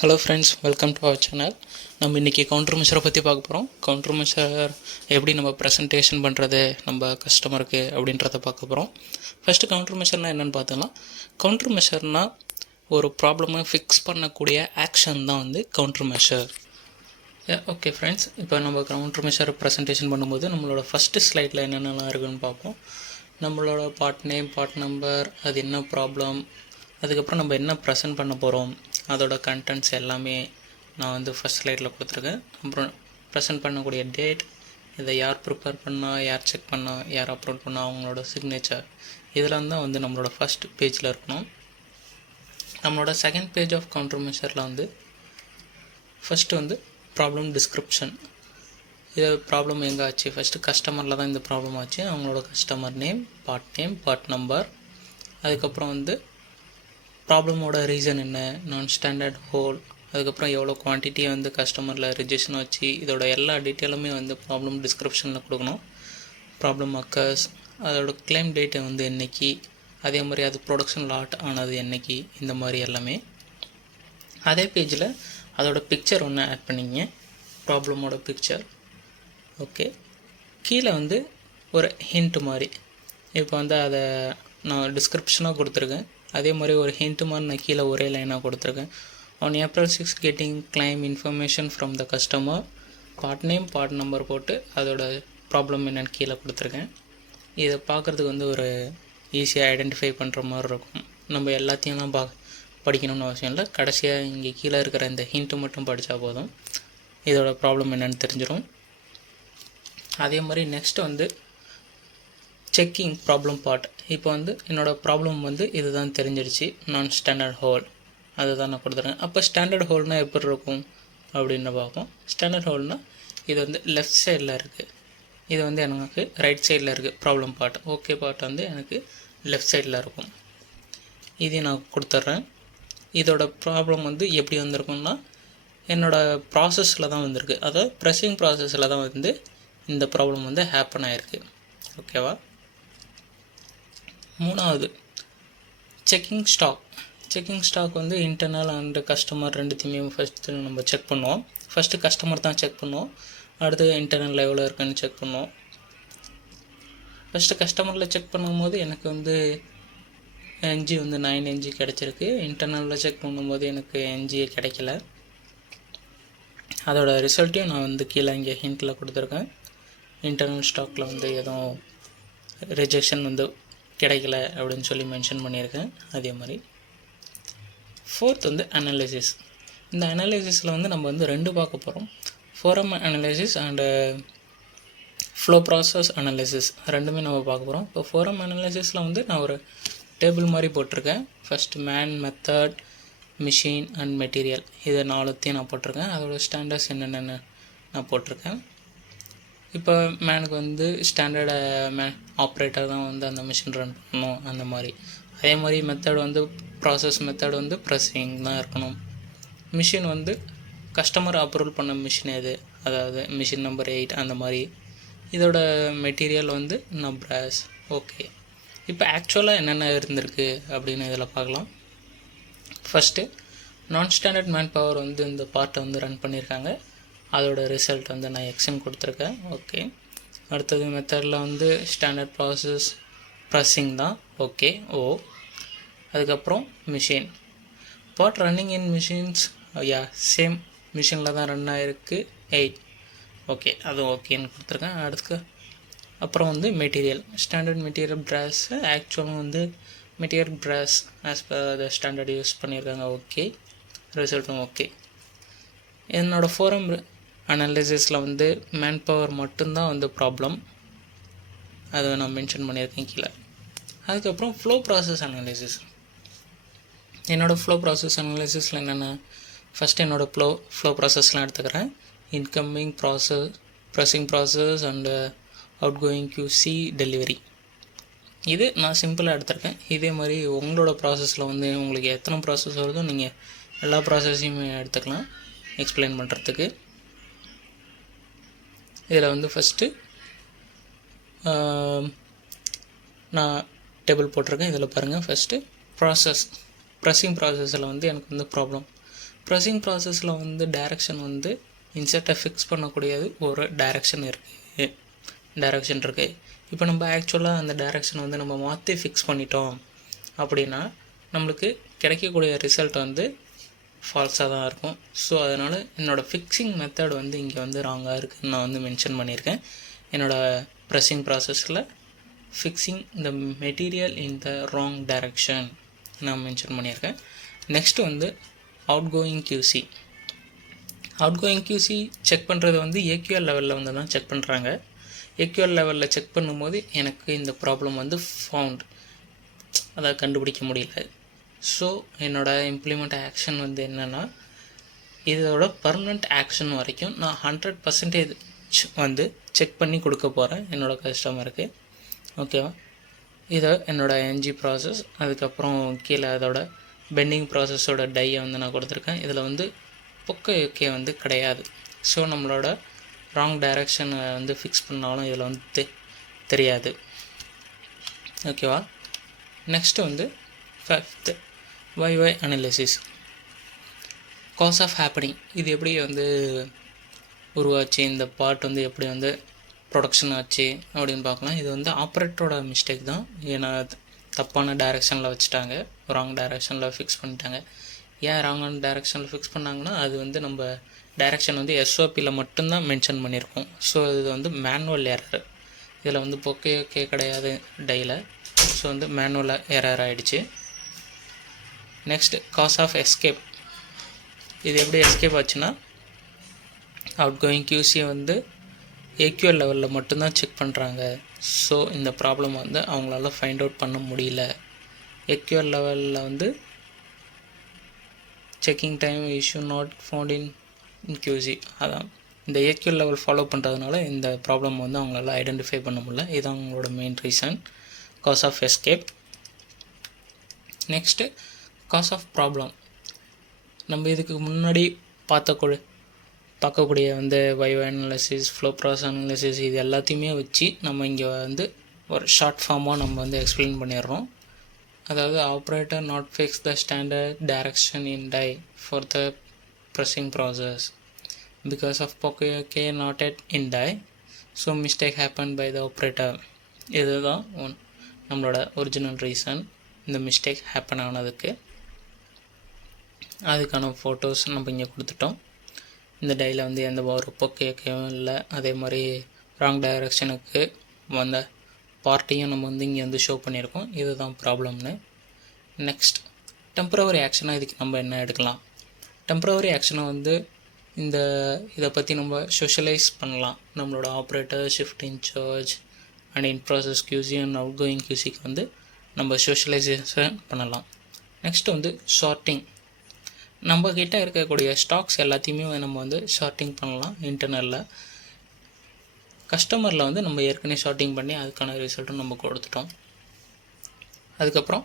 Hello friends, welcome to our channel. நம்ம இன்றைக்கி counter மெஷரை பற்றி பார்க்க போகிறோம். கவுண்டர் மெஷர் எப்படி நம்ம ப்ரெசன்டேஷன் பண்ணுறது நம்ம கஸ்டமருக்கு அப்படின்றத பார்க்க போகிறோம். ஃபஸ்ட்டு கவுண்டர் மெஷர்னால் என்னென்னு பார்த்தோம்னா, கவுண்டர் மெஷர்னால் ஒரு ப்ராப்ளமை ஃபிக்ஸ் பண்ணக்கூடிய ஆக்ஷன் தான் வந்து கவுண்டர் மெஷர். ஓகே ஃப்ரெண்ட்ஸ், இப்போ நம்ம கவுண்டர் மெஷர் ப்ரெசன்டேஷன் பண்ணும்போது நம்மளோட ஃபஸ்ட்டு ஸ்லைடில் என்னென்னலாம் இருக்குதுன்னு பார்ப்போம். நம்மளோட பார்ட் நேம், பார்ட் நம்பர், அது என்ன ப்ராப்ளம், அதுக்கப்புறம் நம்ம என்ன ப்ரெசென்ட் பண்ண போகிறோம், அதோட கண்டென்ட்ஸ் எல்லாமே நான் வந்து ஃபஸ்ட் ஸ்லைடில் கொடுத்துருக்கேன். அப்புறம் ப்ரெசென்ட் பண்ணக்கூடிய டேட், இதை யார் ப்ரிப்பேர் பண்ணால், யார் செக் பண்ணால், யார் அப்லோட் பண்ணால், அவங்களோட சிக்னேச்சர், இதெல்லாம் தான் வந்து நம்மளோட ஃபஸ்ட் பேஜில் இருக்கணும். நம்மளோட செகண்ட் பேஜ் ஆஃப் கவுண்டர் மெஷரில் வந்து ஃபஸ்ட்டு வந்து ப்ராப்ளம் டிஸ்கிரிப்ஷன். இது ப்ராப்ளம் எங்கே ஆச்சு, ஃபஸ்ட்டு கஸ்டமரில் தான் இந்த ப்ராப்ளம் ஆச்சு. அவங்களோட கஸ்டமர் நேம், பார்ட் நம்பர், அதுக்கப்புறம் வந்து ப்ராப்ளமோட ரீசன் என்ன, நான் ஸ்டாண்டர்ட் ஹோல், அதுக்கப்புறம் எவ்வளோ குவான்டிட்டியை வந்து கஸ்டமரில் ரிஜெக்ஷன் வச்சு, இதோட எல்லா டீட்டெயிலுமே வந்து ப்ராப்ளம் டிஸ்கிரிப்ஷனில் கொடுக்கணும். ப்ராப்ளம் அக்கர்ஸ், அதோட கிளைம் டேட்டை வந்து என்றைக்கு, அதே மாதிரி அது ப்ரொடக்ஷன் லாட் ஆனது என்றைக்கு, இந்த மாதிரி எல்லாமே. அதே பேஜில் அதோட பிக்சர் ஒன்று ஆட் பண்ணிங்க, ப்ராப்ளமோட பிக்சர். ஓகே, கீழே வந்து ஒரு ஹிண்ட் மாதிரி, இப்போ வந்து அதை நான் டிஸ்கிரிப்ஷனாக கொடுத்துருக்கேன். அதே மாதிரி ஒரு ஹிண்ட் மாதிரி நான் கீழே ஒரே லைனாக கொடுத்துருக்கேன். On April 6 getting claim information from the customer, part name, part number போட்டு அதோட ப்ராப்ளம் என்னென்னு கீழே கொடுத்துருக்கேன். இதை பார்க்குறதுக்கு வந்து ஒரு ஈஸியாக ஐடென்டிஃபை பண்ணுற மாதிரி இருக்கும். நம்ம எல்லாத்தையும்லாம் படிக்கணும்னு அவசியம் இல்லை. கடைசியாக இங்கே கீழே இருக்கிற இந்த ஹிண்ட்டு மட்டும் படித்தா போதும், இதோட ப்ராப்ளம் என்னென்னு தெரிஞ்சிடும். அதே மாதிரி நெக்ஸ்ட்டு வந்து செக்கிங் ப்ராப்ளம் பார்ட். இப்போ வந்து என்னோடய ப்ராப்ளம் வந்து இது தான் தெரிஞ்சிடுச்சு, நான் ஸ்டாண்டர்ட் ஹோல், அதுதான் நான் கொடுத்துருக்கேன். அப்போ ஸ்டாண்டர்ட் ஹோல்னால் எப்படி இருக்கும் அப்படின்னு பார்ப்போம். ஸ்டாண்டர்ட் ஹோல்னால் இது வந்து லெஃப்ட் சைடில் இருக்குது, இது வந்து எனக்கு ரைட் சைடில் இருக்குது. ப்ராப்ளம் பார்ட், ஓகே பார்ட் வந்து எனக்கு லெஃப்ட் சைடில் இருக்கும். இதையும் நான் கொடுத்துட்றேன். இதோட ப்ராப்ளம் வந்து எப்படி வந்திருக்குன்னா, என்னோடய ப்ராசஸில் தான் வந்திருக்கு, அதாவது ப்ரெஸ்ஸிங் ப்ராசஸில் தான் வந்து இந்த ப்ராப்ளம் வந்து ஹேப்பன் ஆகிருக்கு. ஓகேவா. மூணாவது செக்கிங் ஸ்டாக். செக்கிங் ஸ்டாக் வந்து இன்டர்னல் அண்ட் கஸ்டமர் ரெண்டுத்தையுமே ஃபஸ்ட்டு நம்ம செக் பண்ணுவோம். ஃபஸ்ட்டு கஸ்டமர் தான் செக் பண்ணுவோம், அடுத்து இன்டர்னல் எவ்வளோ இருக்குன்னு செக் பண்ணுவோம். ஃபஸ்ட்டு கஸ்டமரில் செக் பண்ணும்போது எனக்கு வந்து என்ஜி வந்து 9 என்ஜி கிடச்சிருக்கு. இன்டர்னலில் செக் பண்ணும்போது எனக்கு என்ஜி கிடைக்கல. அதோட ரிசல்ட்டையும் நான் வந்து கீழே இங்கே ஹிண்ட்டில் கொடுத்துருக்கேன். இன்டர்னல் ஸ்டாக்கில் வந்து எதுவும் ரிஜெக்ஷன் வந்து கிடைக்கல அப்படின்னு சொல்லி மென்ஷன் பண்ணியிருக்கேன். அதே மாதிரி ஃபோர்த் வந்து அனாலிசிஸ். இந்த அனாலிசிஸில் வந்து நம்ம வந்து ரெண்டு பார்க்க போகிறோம், forum analysis and flow process analysis, ரெண்டுமே நம்ம பார்க்க போகிறோம். இப்போ ஃபோரம் அனாலிசிஸில் வந்து நான் ஒரு டேபிள் மாதிரி போட்டிருக்கேன். First man, method, machine and material, இதை நாலுத்தையும் நான் போட்டிருக்கேன். அதோடய ஸ்டாண்டர்ட்ஸ் என்னென்னு நான் போட்டிருக்கேன். இப்போ மேனுக்கு வந்து ஸ்டாண்டர்டு ஆப்ரேட்டர் தான் வந்து அந்த மிஷின் ரன் பண்ணணும், அந்த மாதிரி. அதே மாதிரி மெத்தட் வந்து ப்ராசஸ் மெத்தட் வந்து ப்ரெஸ்ஸிங் தான் இருக்கணும். மிஷின் வந்து கஸ்டமர் அப்ரூவல் பண்ண மிஷின் எது, அதாவது மிஷின் நம்பர் 8 அந்த மாதிரி. இதோட மெட்டீரியல் வந்து நப்ராஸ். ஓகே, இப்போ ஆக்சுவலாக என்னென்ன இருந்திருக்கு அப்படின்னு இதில் பார்க்கலாம். ஃபஸ்ட்டு நான் ஸ்டாண்டர்ட் மேன் பவர் வந்து இந்த பார்ட்டை வந்து ரன் பண்ணியிருக்காங்க, அதோட ரிசல்ட் வந்து நான் எக்ஸ்ன்னு கொடுத்துருக்கேன். ஓகே, அடுத்தது மெத்தடில் வந்து ஸ்டாண்டர்ட் ப்ராசஸ் ப்ரெஸ்ஸிங் தான். ஓகே, ஓ. அதுக்கப்புறம் machine part running in machines, yeah same மிஷினில் தான் ரன் ஆகிருக்கு 8. ஓகே, அதுவும் ஓகேன்னு கொடுத்துருக்கேன். அடுத்து அப்புறம் வந்து மெட்டீரியல், ஸ்டாண்டர்ட் மெட்டீரியல் ப்ராஸ், ஆக்சுவலாக வந்து material pros as per the standard use பண்ணியிருக்காங்க. ஓகே, ரிசல்ட்டும் ஓகே. என்னோடய ஃபோரம் அனாலிசிஸில் வந்து மேன் பவர் மட்டும்தான் வந்து ப்ராப்ளம், அதை நான் மென்ஷன் பண்ணியிருக்கேன் கீழே. அதுக்கப்புறம் ஃப்ளோ ப்ராசஸ் அனாலிசிஸ். என்னோடய ஃப்ளோ ப்ராசஸ் அனாலிசிஸில் என்னென்ன, ஃபஸ்ட்டு என்னோடய ஃப்ளோ ப்ராசஸ்லாம் எடுத்துக்கிறேன். Incoming process, pressing process and out going QC, delivery. இது நான் சிம்பிளாக எடுத்திருக்கேன். இதே மாதிரி உங்களோட ப்ராசஸில் வந்து உங்களுக்கு எத்தனை ப்ராசஸ் வருதோ நீங்கள் எல்லா ப்ராசஸையுமே எடுத்துக்கலாம் எக்ஸ்பிளைன் பண்ணுறதுக்கு. இதில் வந்து ஃபஸ்ட்டு நான் டேபிள் போட்டிருக்கேன். இதில் பாருங்கள், ஃபஸ்ட்டு ப்ரெஸ்ஸிங் ப்ராசஸில் வந்து எனக்கு வந்து ப்ரெஸ்ஸிங் ப்ராசஸில் வந்து டைரக்ஷன் வந்து இன்சர்ட்டை ஃபிக்ஸ் பண்ணக்கூடியது ஒரு டைரக்ஷன் இருக்குது. இப்போ நம்ம ஆக்சுவலாக அந்த டைரக்ஷன் வந்து நம்ம மாற்றி ஃபிக்ஸ் பண்ணிட்டோம் அப்படின்னா நம்மளுக்கு கிடைக்கக்கூடிய ரிசல்ட் வந்து ஃபால்ஸாக தான் இருக்கும். ஸோ அதனால் என்னோடய ஃபிக்ஸிங் மெத்தட் வந்து இங்கே வந்து ராங்காக இருக்குதுன்னு நான் வந்து மென்ஷன் பண்ணியிருக்கேன். என்னோடய ப்ரெஸ்ஸிங் ப்ராசஸில் fixing the material in the wrong direction நான் மென்ஷன் பண்ணியிருக்கேன். நெக்ஸ்ட்டு வந்து outgoing QC. Outgoing QC check பண்ணுறது வந்து AQL லெவலில் வந்து தான் செக் பண்ணுறாங்க. AQL லெவலில் செக் பண்ணும்போது எனக்கு இந்த ப்ராப்ளம் வந்து ஃபவுண்ட், அதை கண்டுபிடிக்க முடியல. ஸோ என்னோடய இம்ப்ளிமெண்ட் ஆக்ஷன் வந்து என்னென்னா, இதோட பர்மனெண்ட் ஆக்ஷன் வரைக்கும் நான் 100% வந்து செக் பண்ணி கொடுக்க போகிறேன் என்னோடய கஸ்டமருக்கு. ஓகேவா? இதை என்னோடய NG ப்ராசஸ், அதுக்கப்புறம் கீழே அதோட பெண்டிங் ப்ராசஸோட டையை வந்து நான் கொடுத்துருக்கேன். இதில் வந்து பொக்கே வந்து கிடையாது. ஸோ நம்மளோட ராங் டைரக்ஷனை வந்து ஃபிக்ஸ் பண்ணாலும் இதில் வந்து தெரியாது. ஓகேவா? நெக்ஸ்ட்டு வந்து 5th YY analysis, cause of happening. இது எப்படி வந்து உருவாச்சு, இந்த பார்ட் வந்து எப்படி வந்து ப்ரொடக்ஷன் ஆச்சு அப்படின்னு பார்க்கலாம். இது வந்து ஆப்ரேட்டரோட மிஸ்டேக் தான். ஏன்னா தப்பான டைரெக்ஷனில் வச்சுட்டாங்க, ராங் டைரெக்ஷனில் ஃபிக்ஸ் பண்ணிட்டாங்க. ஏன் ராங்கான டைரெக்ஷனில் ஃபிக்ஸ் பண்ணாங்கன்னா, அது வந்து நம்ம டைரெக்ஷன் வந்து SOPயில் மட்டும்தான் மென்ஷன் பண்ணியிருக்கோம். ஸோ இது வந்து மேனுவல் எரர். இதில் வந்து பொக்கே கிடையாது டையில். ஸோ வந்து மேனுவல் எரர் ஆகிடுச்சு. Next cause of escape. இது எப்படி எஸ்கேப் ஆச்சுன்னா, அவுட் கோயிங் QC வந்து AQL லெவலில் மட்டும்தான் செக் பண்ணுறாங்க. ஸோ இந்த ப்ராப்ளம் வந்து அவங்களால ஃபைண்ட் அவுட் பண்ண முடியல. AQL லெவலில் வந்து checking time issue not found in QC. அதான் இந்த AQL லெவல் ஃபாலோ பண்ணுறதுனால இந்த ப்ராப்ளம் வந்து அவங்களால ஐடென்டிஃபை பண்ண முடியல. இதுதான் அவங்களோட main reason, cause of escape. Next cause of problem. நம்ம இதுக்கு முன்னாடி பார்க்கக்கூடிய வந்து YY analysis, flow process analysis, இது எல்லாத்தையுமே வச்சு நம்ம இங்கே வந்து ஒரு ஷார்ட் ஃபார்மாக நம்ம வந்து எக்ஸ்பிளைன் பண்ணிடுறோம். அதாவது operator not fix the standard direction in die for the pressing process because of பொக்கே not at in die, so mistake happen by the operator. இதுதான் நம்மளோட ஒரிஜினல் ரீசன் இந்த மிஸ்டேக் ஹேப்பன் ஆனதுக்கு. அதுக்கான ஃபோட்டோஸ் நம்ம இங்கே கொடுத்துட்டோம். இந்த டையில் வந்து எந்த ஒரு பொக்கேவும் இல்லை. அதே மாதிரி ராங் டைரக்ஷனுக்கு வந்த பார்ட்டையும் நம்ம வந்து இங்கே வந்து ஷோ பண்ணியிருக்கோம். இதுதான் ப்ராப்ளம்னு. நெக்ஸ்ட் டெம்பரவரி ஆக்ஷனாக இதுக்கு நம்ம என்ன எடுக்கலாம். டெம்பரவரி ஆக்ஷனை வந்து இதை பற்றி நம்ம சோஷியலைஸ் பண்ணலாம். நம்மளோட operator, shift in charge and in process QC and outgoing QCக்கு வந்து நம்ம சோஷியலைசேஷன் பண்ணலாம். நெக்ஸ்ட் வந்து ஷார்ட்டிங். நம்ம கிட்ட இருக்கக்கூடிய ஸ்டாக்ஸ் எல்லாத்தையுமே நம்ம வந்து ஷார்ட்டிங் பண்ணலாம். இன்டர்னலில் கஸ்டமரில் வந்து நம்ம ஏற்கனவே ஷார்ட்டிங் பண்ணி அதுக்கான ரிசல்ட்டும் நம்ம கொடுத்துட்டோம். அதுக்கப்புறம்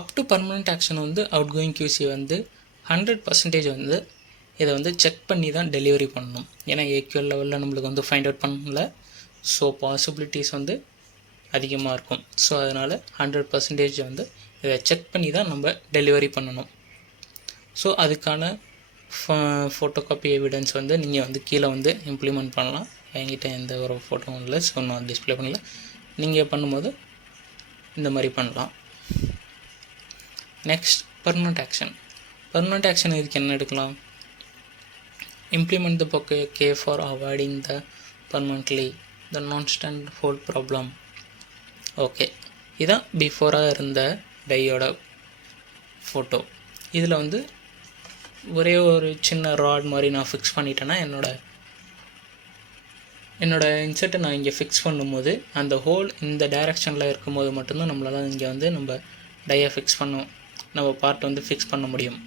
அப் டு பர்மனெண்ட் ஆக்ஷன் வந்து அவுட் கோயிங் QC வந்து 100% வந்து இதை வந்து செக் பண்ணி தான் டெலிவரி பண்ணணும். ஏன்னா AQL லெவலில் நம்மளுக்கு வந்து ஃபைண்ட் அவுட் பண்ணல. ஸோ பாசிபிலிட்டிஸ் வந்து அதிகமாக இருக்கும். ஸோ அதனால் 100% வந்து இதை செக் பண்ணி தான் நம்ம டெலிவரி பண்ணணும். ஸோ அதுக்கான ஃபோட்டோ காப்பி எவிடன்ஸ் வந்து நீங்கள் வந்து கீழே வந்து இம்ப்ளிமெண்ட் பண்ணலாம். என்கிட்ட எந்த ஒரு ஃபோட்டோவும் இல்லை, ஸோ நான் டிஸ்பிளே பண்ணல. நீங்கள் பண்ணும்போது இந்த மாதிரி பண்ணலாம். Next permanent action. Permanent action இதுக்கு என்ன எடுக்கலாம். Implement the poka yoke for avoiding the permanently the non stand hold problem. Okay, இதுதான் பிஃபோராக இருந்த டையோட ஃபோட்டோ. இதில் வந்து ஒரே ஒரு சின்ன ராட் மாதிரி நான் ஃபிக்ஸ் பண்ணிட்டேன்னா என்னோட இன்செர்ட்டை நான் இங்கே ஃபிக்ஸ் பண்ணும்போது அந்த ஹோல் இந்த டைரெக்ஷனில் இருக்கும்போது மட்டும்தான் நம்மளால் இங்கே வந்து நம்ம டையை ஃபிக்ஸ் நம்ம பார்ட் வந்து ஃபிக்ஸ் பண்ண முடியும்.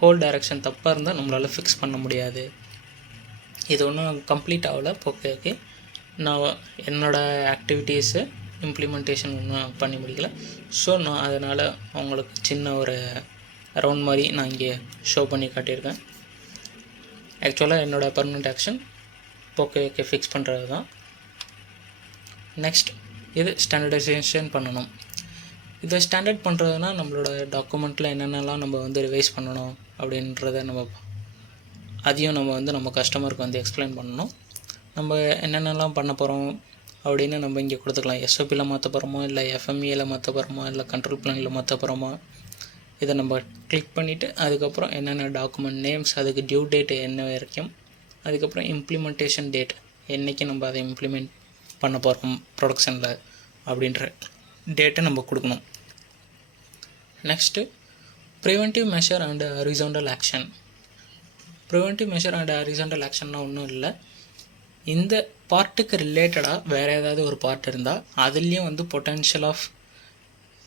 ஹோல் டைரெக்ஷன் தப்பாக இருந்தால் நம்மளால் ஃபிக்ஸ் பண்ண முடியாது. இது ஒன்றும் கம்ப்ளீட் ஆகலை. ஓகே, நான் என்னோடய ஆக்டிவிட்டீஸு இம்ப்ளிமெண்டேஷன் ஒன்றும் பண்ணி முடிக்கல. ஸோ நான் அதனால் அவங்களுக்கு சின்ன ஒரு ரவுண்ட் மாதிரி நான் இங்கே ஷோ பண்ணி காட்டியிருக்கேன். ஆக்சுவலாக என்னோடய பர்மனெண்ட் ஆக்ஷன் ஓகே ஃபிக்ஸ் பண்ணுறது தான். நெக்ஸ்ட் இது ஸ்டாண்டர்டைசேஷன் பண்ணணும். இதை ஸ்டாண்டர்ட் பண்ணுறதுனா நம்மளோட டாக்குமெண்ட்டில் என்னென்னலாம் நம்ம வந்து ரிவைஸ் பண்ணணும் அப்படின்றத நம்ம அதையும் நம்ம வந்து நம்ம கஸ்டமருக்கு வந்து எக்ஸ்பிளைன் பண்ணணும். நம்ம என்னென்னலாம் பண்ண போகிறோம் அப்படின்னு நம்ம இங்கே கொடுத்துக்கலாம். எஸ்ஓபியில் மாற்ற போகிறோமோ, இல்லை எஃப்எம்இயில் மாற்ற போகிறோமோ, இல்லை கண்ட்ரோல் பிளானில் மாற்ற போகிறோமோ, இதை நம்ம கிளிக் பண்ணிவிட்டு அதுக்கப்புறம் என்னென்ன டாக்குமெண்ட் நேம்ஸ், அதுக்கு டியூ டேட் என்ன வரைக்கும், அதுக்கப்புறம் இம்ப்ளிமெண்டேஷன் டேட் என்றைக்கு நம்ம அதை இம்ப்ளிமெண்ட் பண்ண போகிறோம் ப்ரொடக்ஷனில் அப்படின்ற டேட்டை நம்ம கொடுக்கணும். Next preventive measure and horizontal action. Preventive measure and horizontal ஆக்ஷன்னா ஒன்றும் இல்லை, இந்த பார்ட்டுக்கு ரிலேட்டடாக வேறு ஏதாவது ஒரு பார்ட் இருந்தால் அதுலேயும் வந்து பொட்டென்ஷியல் ஆஃப்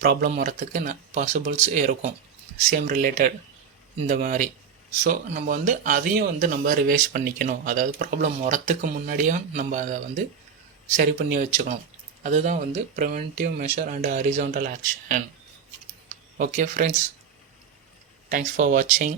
ப்ராப்ளம் வரத்துக்கு பாசிபிள்ஸ் இருக்கும், சேம் ரிலேட்டட் இந்த மாதிரி. ஸோ நம்ம வந்து அதையும் வந்து நம்ம ரிவைஸ் பண்ணிக்கணும். அதாவது ப்ராப்ளம் வரத்துக்கு முன்னாடியே நம்ம அதை வந்து சரி பண்ணி வச்சுக்கணும். அதுதான் வந்து preventive measure and horizontal action. Okay friends, thanks for வாட்சிங்.